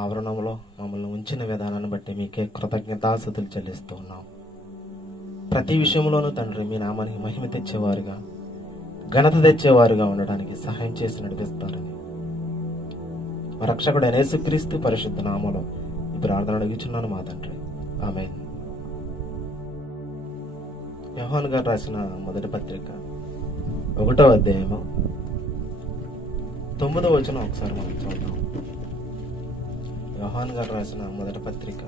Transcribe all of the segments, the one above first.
ఆవరణంలో మమ్మల్ని ఉంచిన విధానాన్ని బట్టి మీకే కృతజ్ఞతాస్తుతులు చెల్లిస్తూ ఉన్నాం. ప్రతి విషయంలోనూ తండ్రి మీ నామానికి మహిమ తెచ్చేవారుగా, ఘనత తెచ్చేవారుగా ఉండడానికి సహాయం చేసి నడిపిస్తారని మా రక్షకుడు యేసుక్రీస్తు పరిశుద్ధ నామములో ఈ ప్రార్థన అడుగుచున్నాను మా తండ్రి, ఆమేన్. యోహాను గారు రాసిన మొదటి పత్రిక 1వ అధ్యాయము 9వ వచనం ఒకసారి మనం చూద్దాం. యోహాను గారు రాసిన మొదటి పత్రిక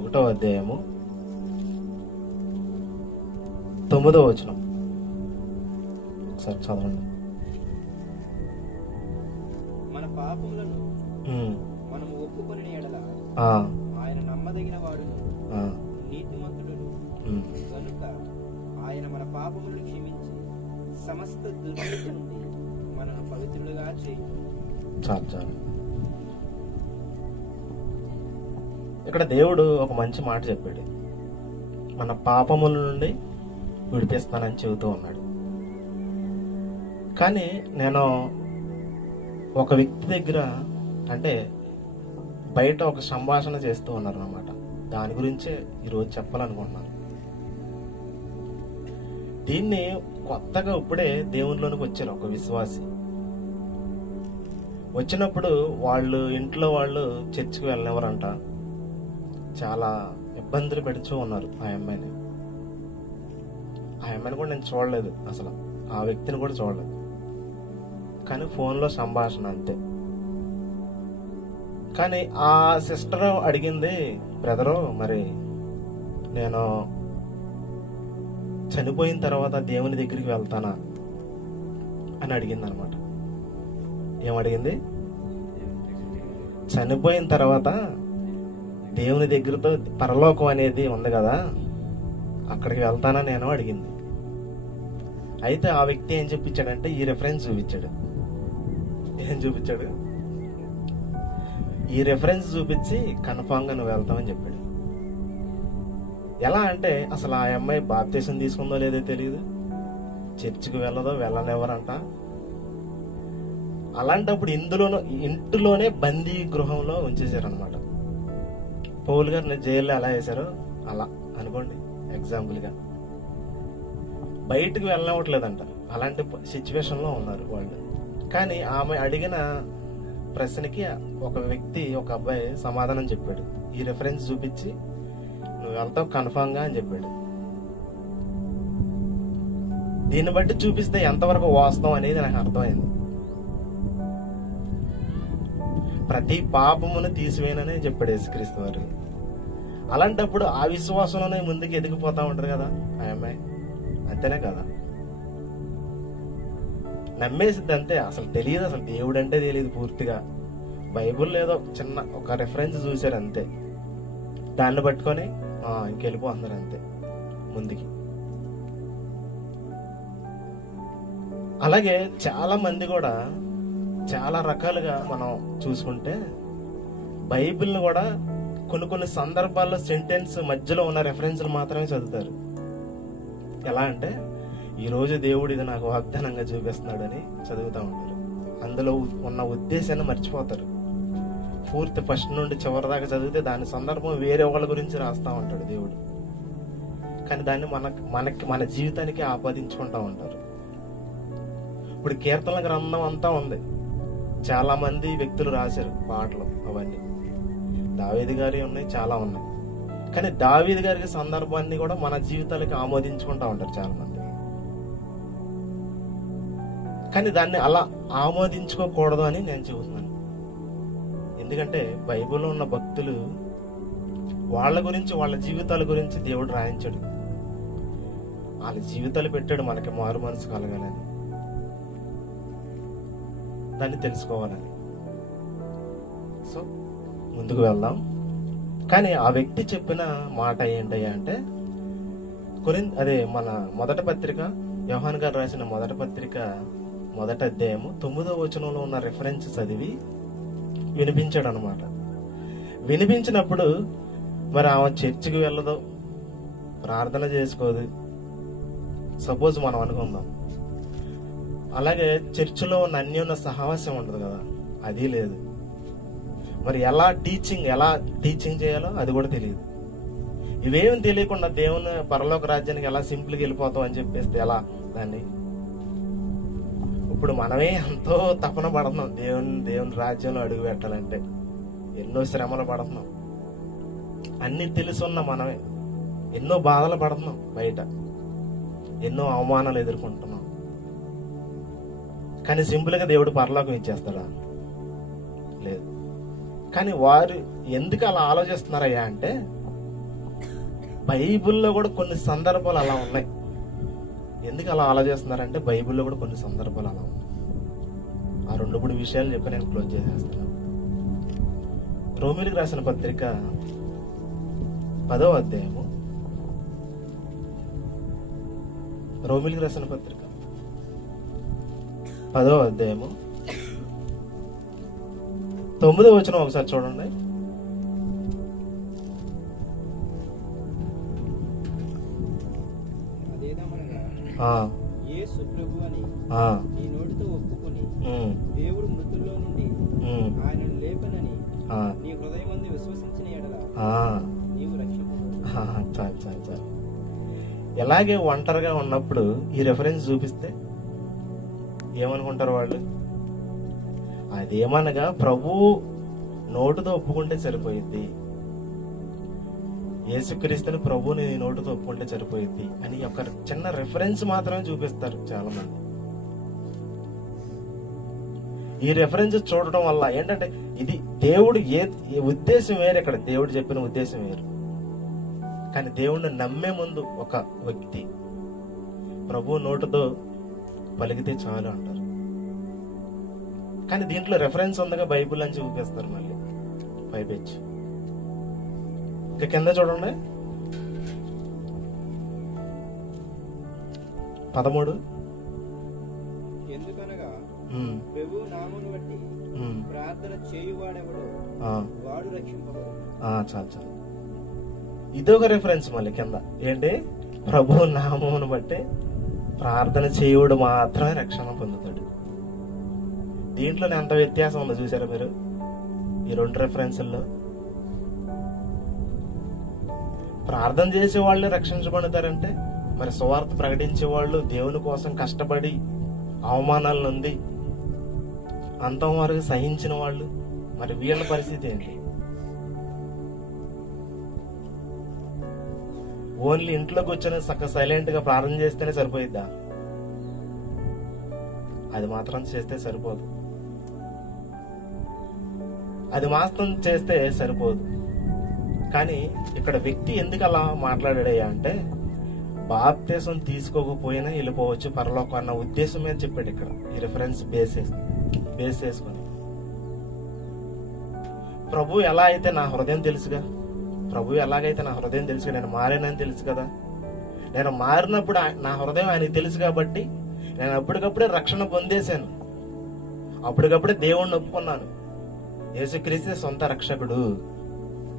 1వ అధ్యాయము 9వ వచనం ఒకసారి చదవండి. మన పాపములను మనము ఒప్పుకొనిన యెడల ఆయన నమ్మదగిన వాడును నీతిమంతుడును కనుక ఆయన మన పాపములను క్షమించి సమస్త దుర్నీతి నుండి మనను పవిత్రులుగా చేయును. చాలు. ఇక్కడ దేవుడు ఒక మంచి మాట చెప్పాడు. మన పాపముల నుండి విడిపిస్తానని చెబుతూ ఉన్నాడు. కానీ నేను ఒక వ్యక్తి దగ్గర, అంటే బయట ఒక సంభాషణ చేస్తూ ఉన్నారు అన్నమాట. దాని గురించే ఈరోజు చెప్పాలనుకుంటున్నాను. దీన్ని కొత్తగా ఇప్పుడే దేవునిలోనికి వచ్చారు ఒక విశ్వాసి. వచ్చినప్పుడు ఇంట్లో వాళ్ళు చర్చికి వెళ్ళనివ్వరంట. చాలా ఇబ్బందులు పెడుతూ ఉన్నారు ఆ అమ్మాయిని కూడా నేను చూడలేదు, అసలు ఆ వ్యక్తిని కూడా చూడలేదు. కానీ ఫోన్లో సంభాషణ అంతే. కానీ ఆ సిస్టర్ అడిగింది, బ్రదరు మరి నేను చనిపోయిన తర్వాత దేవుని దగ్గరికి వెళ్తానా అని అడిగింది అనమాట. ఏమడిగింది? చనిపోయిన తర్వాత దేవుని దగ్గరతో పరలోకం అనేది ఉంది కదా, అక్కడికి వెళ్తానా నేను అడిగింది. అయితే ఆ వ్యక్తి ఏం చూపించాడంటే ఈ రెఫరెన్స్ చూపించాడు. ఏం చూపించాడు? ఈ రెఫరెన్స్ చూపించి కన్ఫామ్ గా నువ్వు వెళ్తావని చెప్పాడు. ఎలా అంటే అసలు ఆ అమ్మాయి బాప్తీసం తీసుకుందో లేదో తెలియదు, చర్చికి వెళ్ళనివ్వరంట. అలాంటప్పుడు ఇంటిలోనే బందీ గృహంలో ఉంచేశారనమాట. పౌలు గారిని జైల్లో ఎలా వేశారో అలా అనుకోండి ఎగ్జాంపుల్ గా. బయటకు వెళ్ళనివ్వట్లేదంట. అలాంటి సిచ్యువేషన్ లో ఉన్నారు వాళ్ళు. కానీ ఆమె అడిగిన ప్రశ్నకి ఒక అబ్బాయి సమాధానం చెప్పాడు. ఈ రెఫరెన్స్ చూపించి నువ్వు వెళ్తావు కన్ఫామ్ గా అని చెప్పాడు. దీన్ని బట్టి చూపిస్తే ఎంతవరకు వాస్తవం అనేది నాకు అర్థమైంది. ప్రతి పాపమును తీసివేయనని చెప్పాడు యేసుక్రీస్తు వారు. అలాంటప్పుడు ఆ విశ్వాసంలోనే ముందుకు ఎదిగిపోతా ఉంటారు కదా ఆ అమ్మాయి, అంతేనే కదా? నమ్మేసిద్ది అంతే. అసలు తెలియదు, అసలు దేవుడు అంటే తెలియదు పూర్తిగా. బైబుల్ ఏదో చిన్న ఒక రెఫరెన్స్ చూశారు అంతే. దాన్ని పట్టుకొని ఇంకెళ్ళిపోతున్నారు అంతే ముందుకి. అలాగే చాలా మంది కూడా చాలా రకాలుగా మనం చూసుకుంటే బైబిల్ని కూడా కొన్ని సందర్భాల్లో సెంటెన్స్ మధ్యలో ఉన్న రెఫరెన్స్లు మాత్రమే చదువుతారు. ఎలా అంటే ఈరోజు దేవుడు ఇది నాకు వాగ్దానంగా చూపిస్తున్నాడని చదువుతూ ఉంటారు. అందులో ఉన్న ఉద్దేశాన్ని మర్చిపోతారు. పూర్తి ఫస్ట్ నుండి చివరి దాకా చదివితే దాని సందర్భం వేరే వాళ్ళ గురించి రాస్తా ఉంటాడు దేవుడు. కానీ దాన్ని మన జీవితానికి ఆపాదించుకుంటా ఉంటారు. ఇప్పుడు కీర్తనల గ్రంథం అంతా ఉంది, చాలా మంది వ్యక్తులు రాశారు పాటలు, అవన్నీ దావీదు గారి ఉన్నాయి, చాలా ఉన్నాయి. కానీ దావీదు గారికి సందర్భాన్ని కూడా మన జీవితాలకి ఆమోదించుకుంటా ఉంటారు చాలా మంది. కానీ దాన్ని అలా ఆమోదించుకోకూడదు అని నేను చెబుతున్నాను. ఎందుకంటే బైబిల్లో ఉన్న భక్తులు వాళ్ళ గురించి, వాళ్ళ జీవితాల గురించి దేవుడు రాయించాడు. వాళ్ళ జీవితాలు పెట్టాడు మనకి మారు మనసు కలగాలని, దాన్ని తెలుసుకోవాలని. సో ముందుకు వెళ్దాం. కానీ ఆ వ్యక్తి చెప్పిన మాట ఏంటయ్యా అంటే మన మొదటి పత్రిక, యోహాను గారు రాసిన మొదటి పత్రిక 1వ అధ్యాయము 9వ వచనంలో ఉన్న రిఫరెన్స్ చదివి వినిపించాడు అనమాట. వినిపించినప్పుడు మరి ఆమె చర్చికి వెళ్ళదు, ప్రార్థన చేసుకోదు. సపోజ్ మనం అనుకుందాం అలాగే చర్చిలో ఉన్న అన్యోన్య సహవాసం ఉండదు కదా, అది లేదు. మరి ఎలా టీచింగ్ చేయాలో అది కూడా తెలియదు. ఇవేమి తెలియకుండా దేవుని పరలోక రాజ్యానికి ఎలా సింపుల్గా వెళ్ళిపోతాం అని చెప్పేస్తే ఎలా దాన్ని? ఇప్పుడు మనమే ఎంతో తపన పడుతున్నాం దేవుని రాజ్యంలో అడుగు పెట్టాలంటే, ఎన్నో శ్రమలు పడుతున్నాం, అన్ని తెలుసున్న మనమే ఎన్నో బాధలు పడుతున్నాం, బయట ఎన్నో అవమానాలు ఎదుర్కొంటున్నాం. కానీ సింపుల్ గా దేవుడు పరలోకం ఇచ్చేస్తాడా? లేదు. కానీ వారు ఎందుకు అలా ఆలోచిస్తున్నారయ్యా అంటే, బైబిల్లో కూడా కొన్ని సందర్భాలు అలా ఉన్నాయి. ఎందుకు అలా ఆలోచిస్తున్నారంటే బైబిల్లో కూడా కొన్ని సందర్భాలు అలా ఉన్నాయి. ఆ 2-3 విషయాలు చెప్పి నేను క్లోజ్ చేసేస్తాను. రోమీయులకు రాసిన పత్రిక 10వ అధ్యాయము, రోమీయులకు రాసిన పత్రిక 10వ అధ్యాయము 9వ వచనం ఒకసారి చూడండి. యేసు ప్రభు అని నీ నోటితో ఒప్పుకొని దేవుడు మృతుల్లో నుండి ఆయనను లేపనని నీ హృదయమందు విశ్వసించిన యెడల నీవు రక్షింపబడతావు. ఎలాగే ఒంటరిగా ఉన్నప్పుడు ఈ రెఫరెన్స్ చూపిస్తే ఏమనుకుంటారు వాళ్ళు? అదేమనగా ప్రభు నోటుతో ఒప్పుకుంటే సరిపోయింది, యేసుక్రీస్తుని ప్రభుని నోటుతో ఒప్పుకుంటే సరిపోయింది అని ఒక చిన్న రెఫరెన్స్ మాత్రమే చూపిస్తారు చాలా మంది. ఈ రెఫరెన్స్ చూడటం వల్ల ఏంటంటే ఇది దేవుడు ఉద్దేశం వేరు, ఇక్కడ దేవుడు చెప్పిన ఉద్దేశం వేరు. కానీ దేవుడిని నమ్మే ముందు ఒక వ్యక్తి ప్రభు నోటుతో పలికితే చాలు అంటారు. కానీ దీంట్లో రెఫరెన్స్ ఉందగా బైబిల్ అని చూపిస్తారు మళ్ళీ పైపెచ్చి. ఇక కింద చూడండి 13. ఎందుకనగా ప్రభువు నామమును బట్టి ప్రార్థన చేయువాడెవడో వాడు రక్షింపబడు. చాలు. ఇదొక రెఫరెన్స్ మళ్ళీ కింద ఏంటి? ప్రభువు నామమును బట్టి ప్రార్థన చేయుడు మాత్రమే రక్షణ పొందుతాడు. దీంట్లోనే ఎంత వ్యత్యాసం ఉందో చూసారా మీరు ఈ 2 రెఫరెన్స్ల్లో? ప్రార్థన చేసే వాళ్ళే రక్షించబడతారంటే మరి సువార్త ప్రకటించే వాళ్ళు దేవుని కోసం కష్టపడి అవమానాలు నొంది అంతం వరకు సహించిన వాళ్ళు, మరి వీళ్ళ పరిస్థితి ఏంటి? ఓన్లీ ఇంట్లో కూర్చొని సైలెంట్ గా ప్రార్థన చేస్తేనే సరిపోయిద్దా? అది మాత్రం చేస్తే సరిపోదు. అది మాత్రం చేస్తే సరిపోదు. కానీ ఇక్కడ వ్యక్తి ఎందుకు అలా మాట్లాడాడయ్యా అంటే, బాప్తిసం తీసుకోకపోయినా వెళ్ళిపోవచ్చు పరలోకం అన్న ఉద్దేశం మీద చెప్పాడు ఇక్కడ. ఈ రిఫరెన్స్ బేస్ చేసుకొని ప్రభు ఎలా అయితే నా హృదయం తెలుసుగా, ప్రభు ఎలాగైతే నా హృదయం తెలుసుగా, నేను మారానని తెలుసు కదా, నేను మారినప్పుడు నా హృదయం ఆయనకి తెలుసు కాబట్టి నేను అప్పటికప్పుడే రక్షణ పొందేశాను, అప్పటికప్పుడే దేవుణ్ణి ఒప్పుకున్నాను. యేసుక్రీస్తే సొంత రక్షకుడు,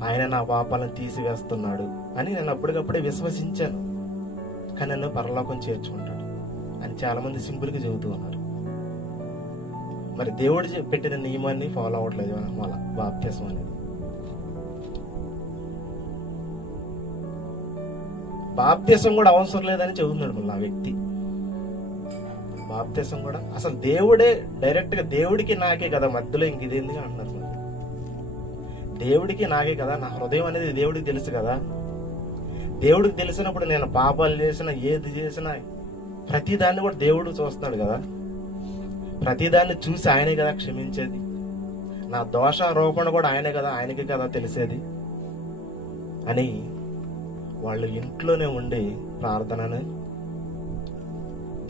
ఆయన నా పాపాలను తీసివేస్తున్నాడు అని నేను అప్పటికప్పుడే విశ్వసించాను. కానీ నన్ను పరలోకం చేర్చుకుంటాడు అని చాలా మంది సింపుల్ గా చెబుతూ ఉన్నారు. మరి దేవుడు పెట్టిన నియమాన్ని ఫాలో అవ్వట్లేదు మన బాప్తిసం అనేది. బాప్తిసం కూడా అవసరం లేదని చెబుతున్నాడు మళ్ళీ ఆ వ్యక్తి. బాప్తిసం కూడా అసలు దేవుడే డైరెక్ట్ గా దేవుడికి నాకే కదా మధ్యలో ఇంక ఇది ఎందుకు అంటున్నారు. దేవుడికి నాకే కదా, నా హృదయం అనేది దేవుడికి తెలుసు కదా. దేవుడికి తెలిసినప్పుడు నేను పాపాలు చేసినా ఏది చేసినా ప్రతిదాన్ని కూడా దేవుడు చూస్తున్నాడు కదా. ప్రతిదాన్ని చూసి ఆయనే కదా క్షమించేది. నా దోషారోపణ కూడా ఆయనే కదా, ఆయనకి కదా తెలిసేది అని వాళ్ళు ఇంట్లోనే ఉండి ప్రార్థనని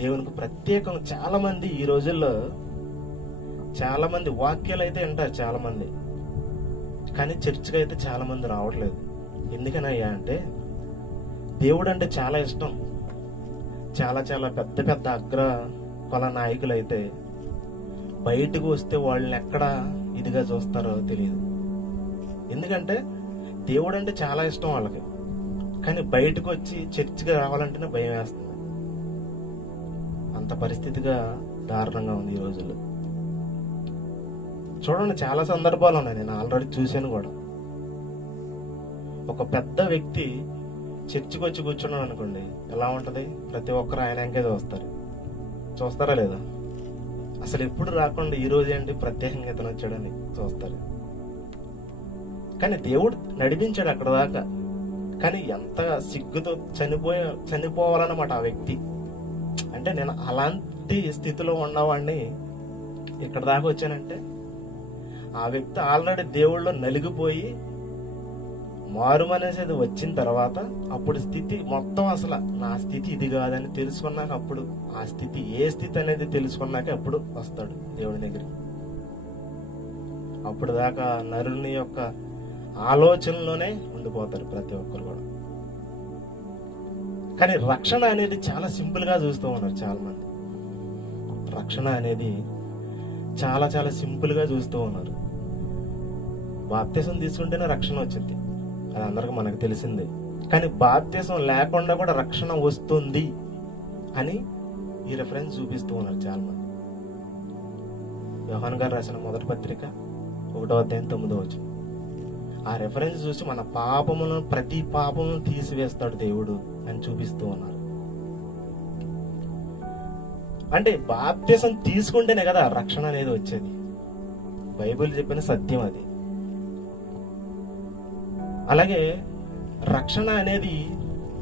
దేవునికి ప్రత్యేకంగా చాలా మంది ఈ రోజుల్లో చాలా మంది వాక్యాలు అయితే వింటారు చాలా మంది, కానీ చర్చికి అయితే చాలా మంది రావట్లేదు. ఎందుకనయ్యా అంటే దేవుడు అంటే చాలా ఇష్టం. చాలా చాలా పెద్ద పెద్ద అగ్ర కుల నాయకులు అయితే బయటకు వస్తే వాళ్ళని ఎక్కడ ఇదిగా చూస్తారో తెలియదు. ఎందుకంటే దేవుడు అంటే చాలా ఇష్టం వాళ్ళకి, కానీ బయటకు వచ్చి చర్చికి రావాలంటేనే భయం వేస్తుంది. అంత పరిస్థితిగా దారుణంగా ఉంది ఈ రోజుల్లో. చూడండి, చాలా సందర్భాలు ఉన్నాయి, నేను ఆల్రెడీ చూశాను కూడా. ఒక పెద్ద వ్యక్తి చర్చికి వచ్చి కూర్చున్నాడు అనుకోండి, ఎలా ఉంటది? ప్రతి ఒక్కరు ఆయన ఇంకే చూస్తారా లేదా? అసలు ఎప్పుడు రాకుండా ఈ రోజు ఏంటి ప్రత్యేకంగా ఇతను వచ్చాడని చూస్తారు. కానీ దేవుడు నడిపించాడు అక్కడ దాకా. కానీ ఎంత సిగ్గుతో చనిపోవాలన్నమాట ఆ వ్యక్తి. అంటే నేను అలాంటి స్థితిలో ఉన్నవాడిని ఇక్కడ దాకా వచ్చానంటే, ఆ వ్యక్తి ఆల్రెడీ దేవుళ్ళలో నలిగిపోయి మారు మనసేది వచ్చిన తర్వాత అప్పుడు స్థితి మొత్తం అసలు నా స్థితి ఇది కాదని తెలుసుకున్నాక, అప్పుడు ఆ స్థితి ఏ స్థితి అనేది తెలుసుకున్నాక అప్పుడు వస్తాడు దేవుడి దగ్గరికి. అప్పుడు దాకా నరుని యొక్క ఆలోచనలోనే ఉండిపోతారు ప్రతి ఒక్కరు కూడా. కానీ రక్షణ అనేది చాలా సింపుల్ గా చూస్తూ ఉన్నారు చాలా మంది. రక్షణ అనేది చాలా చాలా సింపుల్ గా చూస్తూ ఉన్నారు. బాప్తిసం తీసుకుంటేనే రక్షణ వచ్చింది, అది అందరికి మనకు తెలిసిందే. కానీ బాప్తిసం లేకుండా కూడా రక్షణ వస్తుంది అని ఈ రెఫరెన్స్ చూపిస్తూ ఉన్నారు చాలా మంది. యోహాను గారు రాసిన మొదటి పత్రిక 1వ అధ్యాయం 9వ వచనం. ఆ రెఫరెన్స్ చూసి మన పాపములను, ప్రతి పాపమును తీసివేస్తాడు దేవుడు అని చూపిస్తూ ఉన్నారు. అంటే బాప్తిసం తీసుకుంటేనే కదా రక్షణ అనేది వచ్చేది. బైబిల్ చెప్పిన సత్యం అది. అలాగే రక్షణ అనేది,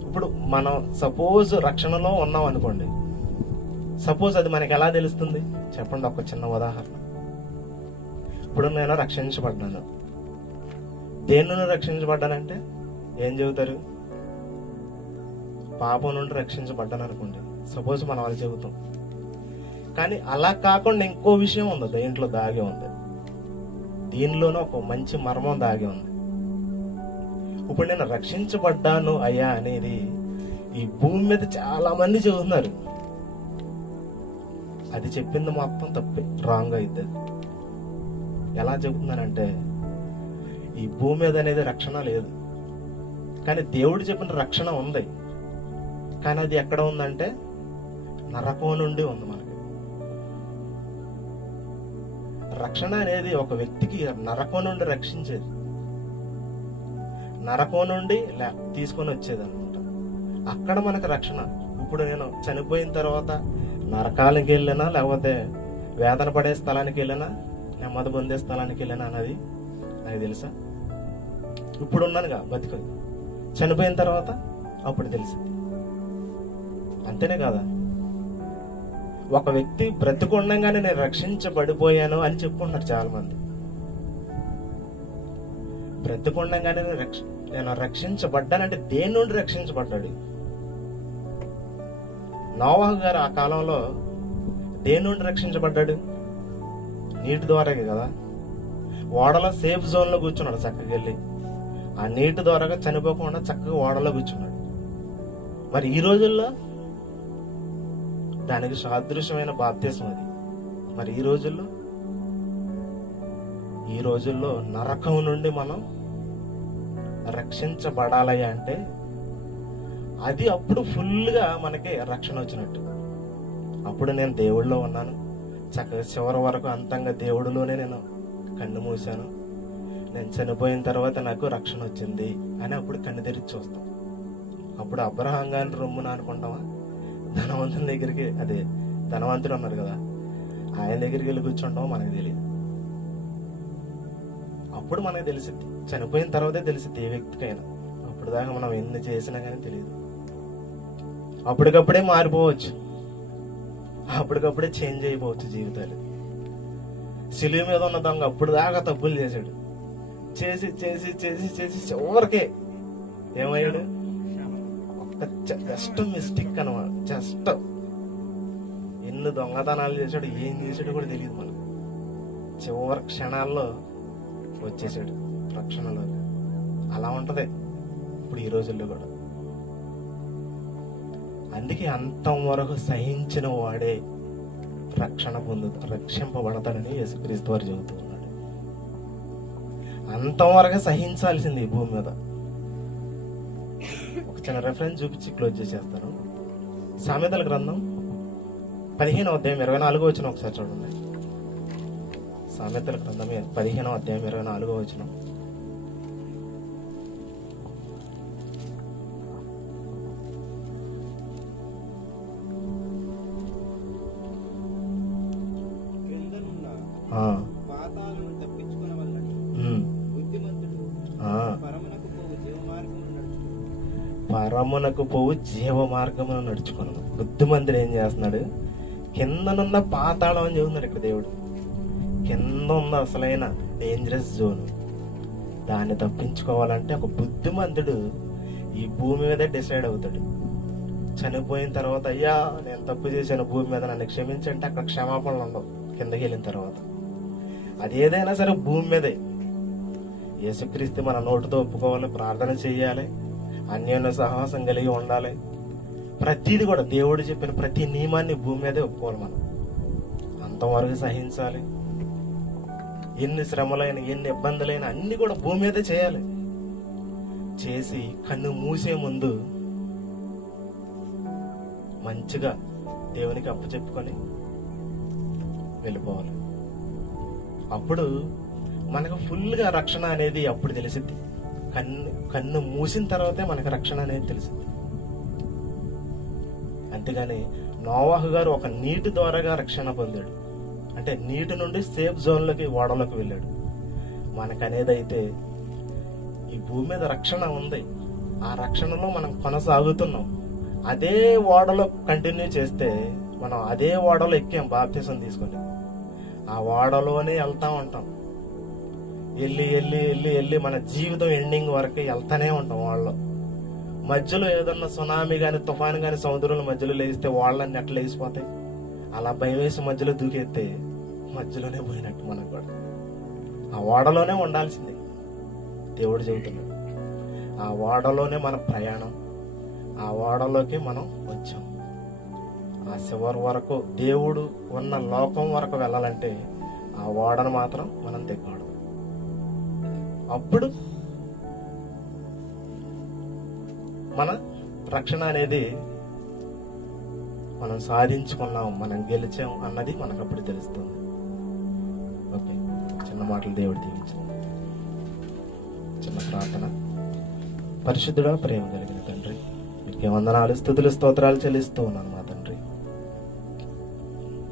ఇప్పుడు మనం సపోజ్ రక్షణలో ఉన్నాం అనుకోండి, సపోజ్ అది మనకి ఎలా తెలుస్తుంది చెప్పండి? ఒక చిన్న ఉదాహరణ. ఇప్పుడు నేను రక్షించబడ్డాను. దేని నుండి రక్షించబడ్డానంటే ఏం చెబుతారు? పాపం నుండి రక్షించబడ్డాను అనుకోండి, సపోజ్ మనం అది చెబుతాం. కానీ అలా కాకుండా ఇంకో విషయం ఉంది, దేంట్లో దాగి ఉంది. దీనిలోనూ ఒక మంచి మర్మం దాగి ఉంది. ఇప్పుడు నేను రక్షించబడ్డాను అయ్యా అనేది ఈ భూమి మీద చాలా మంది చెబుతున్నారు. అది చెప్పింది మొత్తం తప్పే, రాంగ్ అయితే. ఎలా చెబుతున్నానంటే, ఈ భూమి మీద అనేది రక్షణ లేదు, కానీ దేవుడు చెప్పిన రక్షణ ఉంది. కానీ అది ఎక్కడ ఉందంటే నరకం నుండి ఉంది. మనకి రక్షణ అనేది ఒక వ్యక్తికి నరకం నుండి రక్షించేది, నరకం నుండి తీసుకొని వచ్చేది అనమాట. అక్కడ మనకు రక్షణ. ఇప్పుడు నేను చనిపోయిన తర్వాత నరకానికి వెళ్ళినా, లేకపోతే వేదన పడే స్థలానికి వెళ్ళినా, నెమ్మది పొందే స్థలానికి వెళ్ళినా అన్నది నాకు తెలుసా? ఇప్పుడు ఉన్నానుగా బతికి, చనిపోయిన తర్వాత అప్పుడు తెలిసింది. అంతేనే కాదా? ఒక వ్యక్తి బ్రతికుండగానే నేను రక్షించబడిపోయాను అని చెప్పుకుంటున్నారు చాలా మంది. బ్రతికుండగానే నేను రక్షించబడ్డానంటే దేని నుండి రక్షించబడ్డాడు? నోవాహు గారు ఆ కాలంలో దేని నుండి రక్షించబడ్డాడు? నీటి ద్వారాగే కదా. ఓడలో సేఫ్ జోన్ లో కూర్చున్నాడు చక్కగా వెళ్ళి, ఆ నీటి ద్వారాగా చనిపోకుండా చక్కగా ఓడలో కూర్చున్నాడు. మరి ఈ రోజుల్లో దానికి సాదృశ్యమైన బాప్తిసం అది. మరి ఈ రోజుల్లో నరకం నుండి మనం రక్షించబడాలి అంటే అది అప్పుడు ఫుల్ గా మనకి రక్షణ వచ్చినట్టు. అప్పుడు నేను దేవుడిలో ఉన్నాను, చక్కగా చివరి వరకు అంతంగా దేవుడిలోనే నేను కన్ను మూసాను, నేను చనిపోయిన తర్వాత నాకు రక్షణ వచ్చింది అని అప్పుడు కన్ను తెరిచి చూస్తాం. అప్పుడు అబ్రహాం గారిని రొమ్మున అనుకుంటామా? ధనవంతుని దగ్గరికి, అదే ధనవంతుడు అన్నారు కదా, ఆయన దగ్గరికి వెళ్ళి కూర్చుంటామో మనకు తెలియదు. అప్పుడు మనకు తెలిసింది, చనిపోయిన తర్వాతే తెలిసింది ఏ వ్యక్తికైనా. అప్పుడు దాకా మనం ఎన్ని చేసినా కానీ తెలియదు. అప్పటికప్పుడే మారిపోవచ్చు, అప్పటికప్పుడే చేంజ్ అయిపోవచ్చు జీవితాలు. సిలువ మీద ఉన్న దొంగ అప్పుడు దాకా తప్పులు చేశాడు, చేసి చేసి చేసి చేసి చివరికే ఏమయ్యాడు? జస్ట్ మిస్టేక్ అనమాట. జస్ట్ ఎన్ని దొంగతనాలు చేశాడు, ఏం చేశాడు కూడా తెలియదు మనకు. చివరి క్షణాల్లో వచ్చేసాడు రక్షణలో. అలా ఉంటది ఇప్పుడు ఈ రోజుల్లో కూడా. అందుకే అంతం వరకు సహించిన వాడే రక్షింపబడతాడని యేసుక్రీస్తు వారు చెబుతూ ఉన్నాడు. అంతం వరకు సహించాల్సింది ఈ భూమి మీద. ఒక చిన్న రెఫరెన్స్ చూపించి క్లోజ్ చేసేస్తాను. సామెతల గ్రంథం 15వ అధ్యాయం 24వ వచనం ఒకసారి చూడండి. సామెతల గ్రంథం 15వ అధ్యాయం 24వ వచనం. క్రిందనున్న ఆ, పాతాలను తప్పించుకొనవలెనని బుద్ధిమంతుడు ఆ, పరమునకు పోవు జీవమార్గమును నడుచుకొనును. పరమునకు పోవు జీవ మార్గమును నడుచుకున్నాను. బుద్ధిమంతుడు ఏం చేస్తున్నాడు? కిందనున్న పాతాళం అని చెబుతున్నాడు ఇక్కడ దేవుడు. కింద ఉన్న అసలైన డేంజరస్ జోన్, దాన్ని తప్పించుకోవాలంటే ఒక బుద్ధిమంతుడు ఈ భూమి మీదే డిసైడ్ అవుతాడు. చనిపోయిన తర్వాత అయ్యా నేను తప్పు చేశాను, భూమి మీద నన్ను క్షమించంటే అక్కడ క్షమాపణలు ఉండవు. కిందకి వెళ్ళిన తర్వాత అది ఏదైనా సరే భూమి మీదే. యేసుక్రీస్తు మన నోటితో ఒప్పుకోవాలి, ప్రార్థన చేయాలి, అన్యోన్య సహవాసం కలిగి ఉండాలి. ప్రతిది కూడా దేవుడు చెప్పిన ప్రతి నియమాన్ని భూమి మీదే ఒప్పుకోవాలి. మనం అంతవరకు సహించాలి. ఎన్ని శ్రమలైన ఎన్ని ఇబ్బందులైన అన్ని కూడా భూమి మీదే చేయాలి. చేసి కన్ను మూసే ముందు మంచిగా దేవునికి అప్పచెప్పుకొని వెళ్ళిపోవాలి. అప్పుడు మనకు ఫుల్గా రక్షణ అనేది అప్పుడు తెలిసిద్ది. కన్ను మూసిన తర్వాతే మనకు రక్షణ అనేది తెలిసింది. అంతేగాని నోవాహు గారు ఒక నీటి ద్వారాగా రక్షణ పొందాడు. అంటే నీటి నుండి సేఫ్ జోన్లోకి ఓడలోకి వెళ్ళాడు. మనకనేది అయితే ఈ భూమి మీద రక్షణ ఉంది, ఆ రక్షణలో మనం కొనసాగుతున్నాం. అదే ఓడలో కంటిన్యూ చేస్తే మనం అదే ఓడలో ఎక్కాం బాప్తిసం తీసుకొని, ఆ ఓడలోనే వెళ్తా ఉంటాం. వెళ్ళి వెళ్ళి వెళ్ళి వెళ్ళి మన జీవితం ఎండింగ్ వరకు వెళ్తానే ఉంటాం. వాళ్ళలో మధ్యలో ఏదన్నా సునామీ గాని తుఫాను గాని సముద్రంలో మధ్యలో లేస్తే వాళ్ళని ఎట్లా లేచిపోతాయి, అలా భయం వేసి మధ్యలో దూకెత్తే మధ్యలోనే పోయినట్టు. మనకు కూడా ఆ ఓడలోనే ఉండాల్సిందే దేవుడు చెబుతున్నాడు. ఆ ఓడలోనే మన ప్రయాణం, ఆ ఓడలోకి మనం వచ్చాం. ఆ చివరి వరకు దేవుడు ఉన్న లోకం వరకు వెళ్ళాలంటే ఆ ఓడను మాత్రం మనం దిగకూడదు. అప్పుడు మన రక్షణ అనేది మనం సాధించుకున్నాం, మనం గెలిచాం అన్నది మనకు అప్పుడు తెలుస్తుంది. ఓకే, చిన్న మాటలు దేవుడు దీవించాం. చిన్న ప్రార్థన. పరిశుద్ధుడా, ప్రేమ కలిగిన తండ్రి, మీకే వందనాలు, స్తుతులు, స్తోత్రాలు చెల్లిస్తూ ఉన్నాను మా తండ్రి.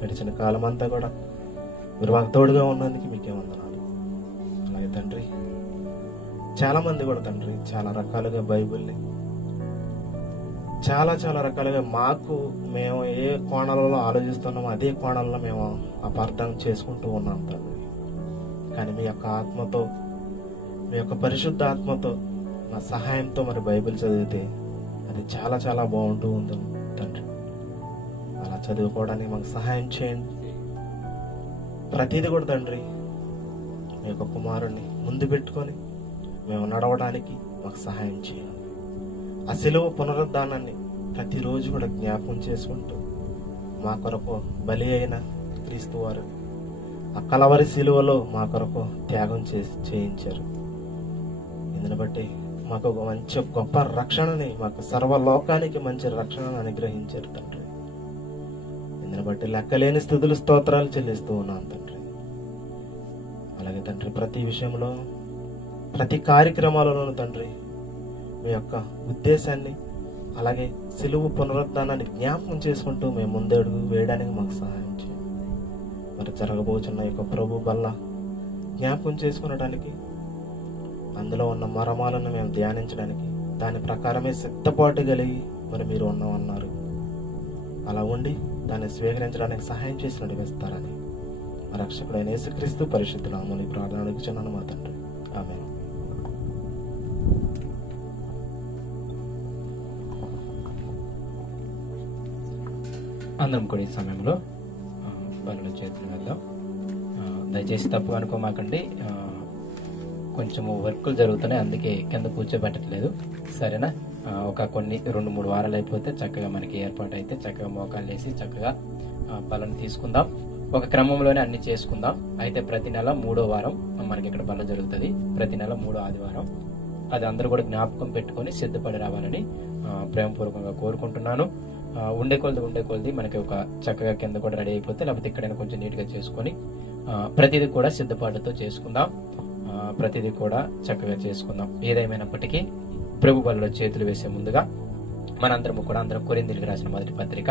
గడిచిన కాలం అంతా కూడా మీరు మాకు తోడుగా ఉన్నందుకు మీకే వందనాలు. అలాగే తండ్రి, చాలా మంది కూడా తండ్రి చాలా రకాలుగా బైబిల్ని చాలా చాలా రకాలుగా మేము ఏ కోణాలలో ఆలోచిస్తున్నామో అదే కోణాలలో మేము అపార్థం చేసుకుంటూ ఉన్నాం తండ్రి. కానీ మీ యొక్క ఆత్మతో, మీ యొక్క పరిశుద్ధ ఆత్మతో, మా సహాయంతో మరి బైబిల్ చదివితే అది చాలా చాలా బాగుంటూ ఉంది తండ్రి. అలా చదువుకోవడానికి మాకు సహాయం చేయండి. ప్రతిదీ కూడా తండ్రి మీ యొక్క కుమారుణ్ణి ముందు పెట్టుకొని మేము నడవడానికి మాకు సహాయం చేయండి. ఆ సిలువ పునరుద్ధానాన్ని ప్రతిరోజు కూడా జ్ఞాపకం చేసుకుంటూ మా కొరకు బలి అయిన క్రీస్తు వారు ఆ కలవరి సిలువలో మా కొరకు త్యాగం చేయించారు. ఇందుని బట్టి మాకు ఒక మంచి గొప్ప రక్షణని, మాకు సర్వలోకానికి మంచి రక్షణను అనుగ్రహించారు తండ్రి. ఇందుని బట్టి లెక్కలేని స్తుతులు, స్తోత్రాలు చెల్లిస్తూ ఉన్నాం తండ్రి. అలాగే తండ్రి, ప్రతి విషయంలో, ప్రతి కార్యక్రమాలలోనూ తండ్రి మీ యొక్క ఉద్దేశాన్ని, అలాగే సిలువు పునరుద్ధానాన్ని జ్ఞాపకం చేసుకుంటూ మేము ముందడుగు వేయడానికి మాకు సహాయం చేయండి. మరి జరగబోతున్న యొక్క ప్రభు బల్ల జ్ఞాపకం చేసుకునడానికి, అందులో ఉన్న మర్మాలను మేము ధ్యానించడానికి, దాని ప్రకారమే సిద్ధపాటు కలిగి మరి మీరు ఉన్నామన్నారు. అలా ఉండి దాన్ని స్వీకరించడానికి సహాయం చేసి నడిపిస్తారని మా రక్షకుడైన యేసుక్రీస్తు పరిశుద్ధ నామములో ఈ ప్రార్థన అడుగుచున్నాను మా తండ్రి. ఆమేన్. అందరం కూడా ఈ సమయంలో బలుల చేతులు వెళ్దాం. దయచేసి తప్పు అనుకోమాకండి, కొంచెము వర్కులు జరుగుతున్నాయి, అందుకే కింద కూర్చోబెట్టట్లేదు. సరేనా? ఒక 2-3 వారాలు అయిపోతే చక్కగా మనకి ఏర్పాటు అయితే చక్కగా మోకాళ్ళు వేసి చక్కగా బలను తీసుకుందాం. ఒక క్రమంలోనే అన్ని చేసుకుందాం. అయితే ప్రతి నెల 3వ వారం మనకి ఇక్కడ బల జరుగుతుంది. ప్రతి నెల 3వ ఆదివారం. అది అందరూ కూడా జ్ఞాపకం పెట్టుకొని సిద్ధపడి రావాలని ప్రేమపూర్వకంగా కోరుకుంటున్నాను. ఉండే కొలది మనకి ఒక చక్కగా కింద కూడా రెడీ అయిపోతే, లేకపోతే ఎక్కడైనా కొంచెం నీట్గా చేసుకొని ప్రతిదీ కూడా సిద్ధపాటుతో చేసుకుందాం. ప్రతిదీ కూడా చక్కగా చేసుకుందాం. ఏదేమైనప్పటికీ ప్రభు బలలో చేతులు వేసే ముందుగా మనందరము కూడా అందరం కొరింథీయులకు రాసిన మొదటి పత్రిక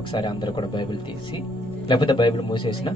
ఒకసారి అందరూ కూడా బైబిల్ తీసి, లేకపోతే బైబిల్ మూసేసిన